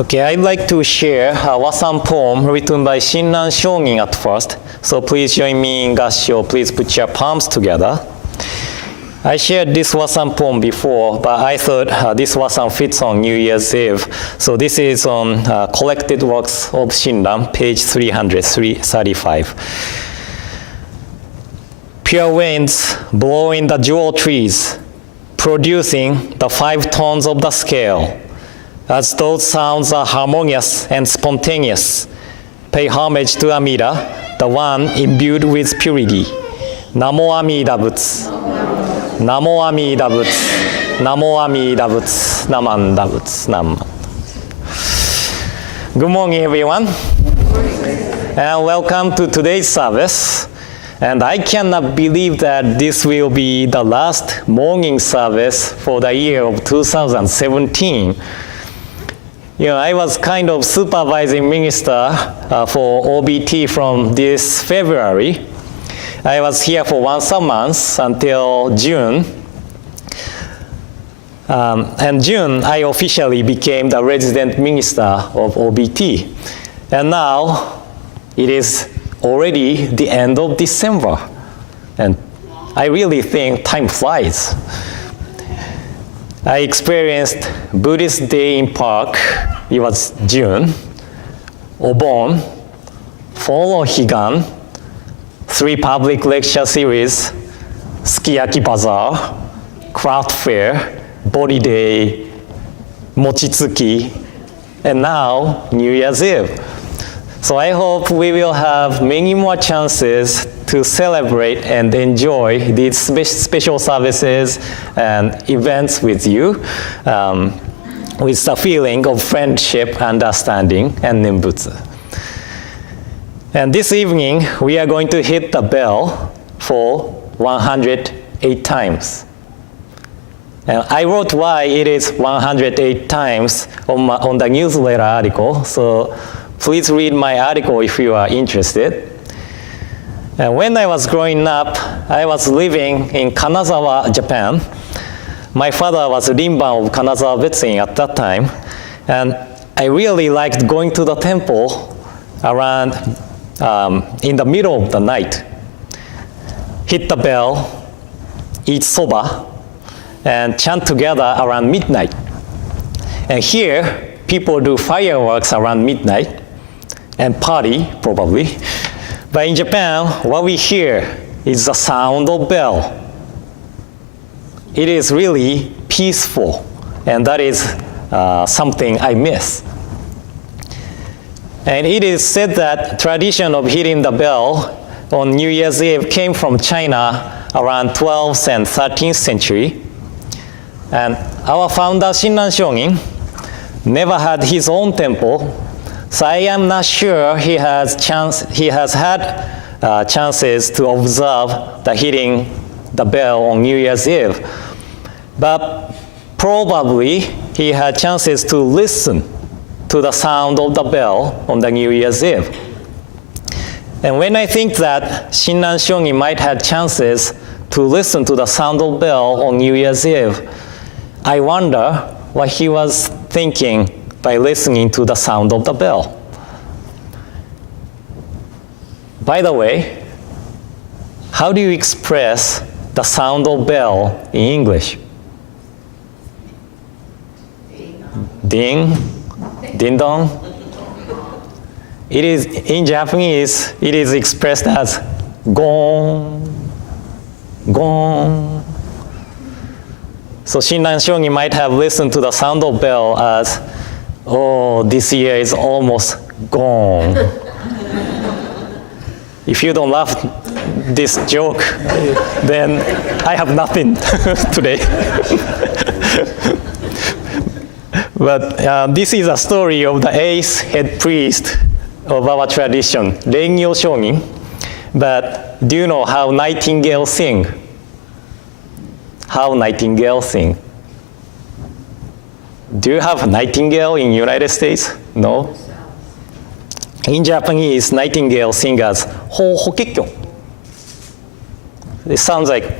Okay, I'd like to share a Wasan poem written by Shinran Shongin at first. So please join me in gassho. Please put your palms together. I shared this Wasan poem before, but I thought this Wasan fits on New Year's Eve. So this is on Collected Works of Shinran, page 335. Pure winds blow in the jewel trees, producing the 5 tones of the scale. As those sounds are harmonious and spontaneous, pay homage to Amida, the one imbued with purity. Namo Amida Butsu. Namo Amida Butsu. Namo Amida Butsu. Namanda Butsu. Nam. Good morning, everyone. And welcome to today's service. And I cannot believe that this will be the last morning service for the year of 2017. You know, I was kind of supervising minister for OBT from this February. I was here for once a month until June. And June, I officially became the resident minister of OBT. And now, it is already the end of December. And I really think time flies. I experienced Buddhist day in park. It was June. Obon, Fall on Higan, 3 public lecture series, Sukiyaki Bazaar, craft fair, body day, mochitsuki, and now New Year's Eve. So I hope we will have many more chances to celebrate and enjoy these special services and events with you, with the feeling of friendship, understanding, and Nimbutsu. And this evening, we are going to hit the bell for 108 times. And I wrote why it is 108 times on the newsletter article, so please read my article if you are interested. And when I was growing up, I was living in Kanazawa, Japan. My father was a Rinban of Kanazawa Betsuin at that time, and I really liked going to the temple around in the middle of the night. Hit the bell, eat soba, and chant together around midnight. And here, people do fireworks around midnight, and party, probably. But in Japan, what we hear is the sound of bell. It is really peaceful, and that is something I miss. And it is said that tradition of hitting the bell on New Year's Eve came from China around 12th and 13th century. And our founder, Shinran Shongin, never had his own temple. So I am not sure he has had chances to observe the hitting the bell on New Year's Eve. But probably he had chances to listen to the sound of the bell on the New Year's Eve. And when I think that Shinran Shongin might have chances to listen to the sound of bell on New Year's Eve, I wonder what he was thinking by listening to the sound of the bell. By the way, how do you express the sound of bell in English? Ding, ding dong. It is, in Japanese, it is expressed as gong, gong. So Shinran Shongin might have listened to the sound of bell as, oh, this year is almost gone. If you don't laugh this joke, then I have nothing today. But this is a story of the 8th head priest of our tradition, Rengyo Shongin. But do you know how nightingales sing? How nightingales sing? Do you have a nightingale in United States? No? In Japanese, nightingale sing as ho hokekyo. It sounds like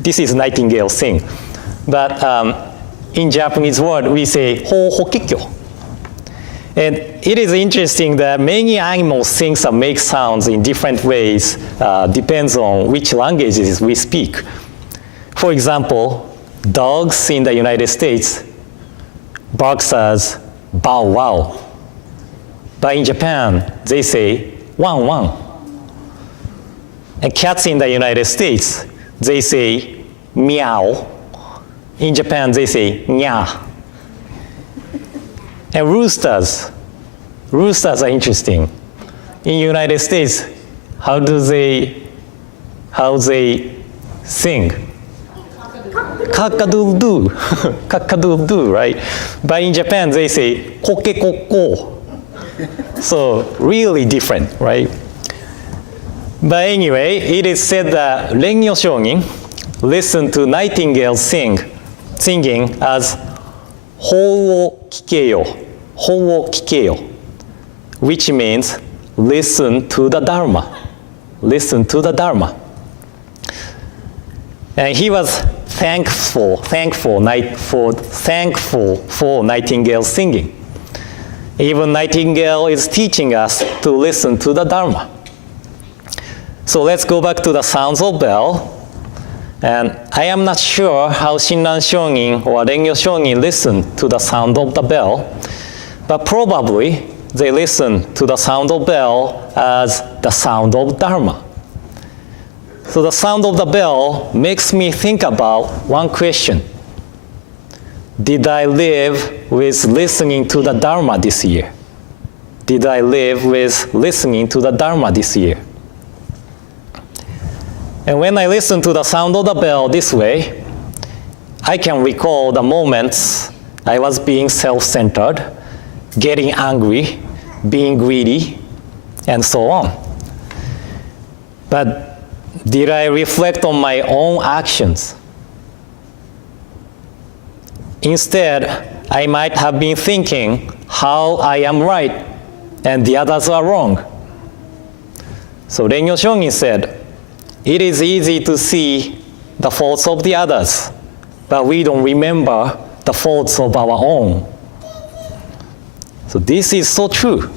this is nightingale sing. but in Japanese word, we say ho hokikyo. And it is interesting that many animals sing and make sounds in different ways, depends on which languages we speak. For example, dogs in the United States barks as bow wow. But in Japan, they say wan wan. And cats in the United States, they say meow. In Japan, they say nya. And roosters are interesting. In United States, how they sing? Cock-a-doodle-doo, cock-a-doodle-doo, right? But in Japan, they say koke-koko. So really different, right? But anyway, it is said that Rengyo Shonin listened to nightingales singing as ho wo kikeyo, which means listen to the Dharma. Listen to the Dharma. And he was thankful for nightingale singing. Even nightingale is teaching us to listen to the Dharma. So let's go back to the sounds of bell. And I am not sure how Shinran Shonin or Rengyo Shonin listen to the sound of the bell, but probably they listen to the sound of bell as the sound of Dharma. So the sound of the bell makes me think about one question. Did I live with listening to the Dharma this year? Did I live with listening to the Dharma this year? And when I listen to the sound of the bell this way, I can recall the moments I was being self-centered, getting angry, being greedy, and so on. But did I reflect on my own actions? Instead, I might have been thinking how I am right and the others are wrong. So Rengyo Shonin said, it is easy to see the faults of the others, but we don't remember the faults of our own. So this is so true.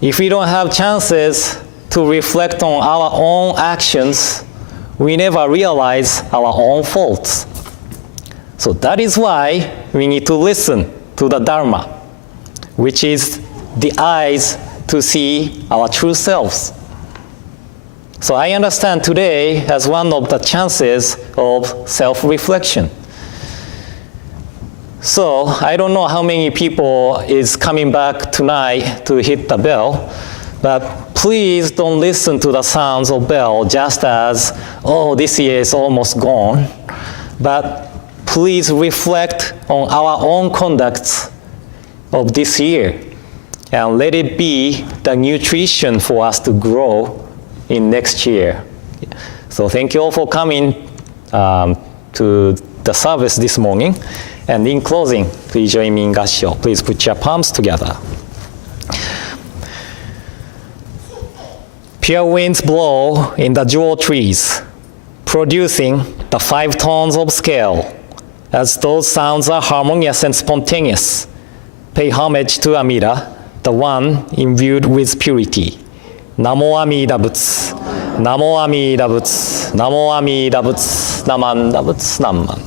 If we don't have chances to reflect on our own actions, we never realize our own faults. So that is why we need to listen to the Dharma, which is the eyes to see our true selves. So I understand today as one of the chances of self-reflection. So I don't know how many people is coming back tonight to hit the bell, but please don't listen to the sounds of bell just as, oh, this year is almost gone. But please reflect on our own conducts of this year and let it be the nutrition for us to grow in next year. So thank you all for coming to the service this morning. And in closing, please join me in Gassho. Please put your palms together. Pure winds blow in the jewel trees, producing the 5 tones of scale. As those sounds are harmonious and spontaneous, pay homage to Amida, the one imbued with purity. Namo Amida Butsu, Namo Amida Butsu, Namo Amida Butsu, Namanda Butsu, Namanda.